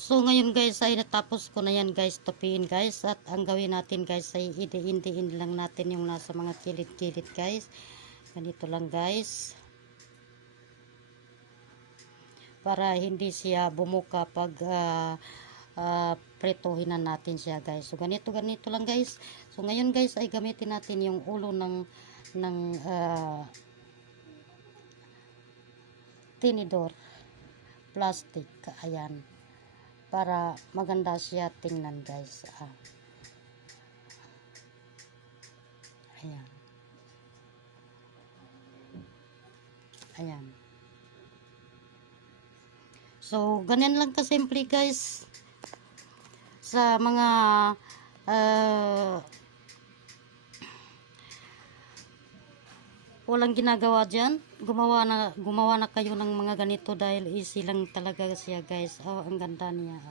So ngayon guys ay natapos ko na yan guys, tupiin guys, at ang gawin natin guys ay idiin lang natin yung nasa mga kilid-kilid guys. Ganito lang guys, para hindi siya bumuka pag prituhin na natin siya guys. So ganito lang guys. So ngayon guys ay gamitin natin yung ulo ng tinidor plastic, ayan, para maganda siya tingnan guys. Ayan, ayan. So ganyan lang kasimple guys, sa mga walang ginagawa dyan, gumawa na kayo ng mga ganito dahil easy lang talaga siya guys. Oh, ang ganda niya.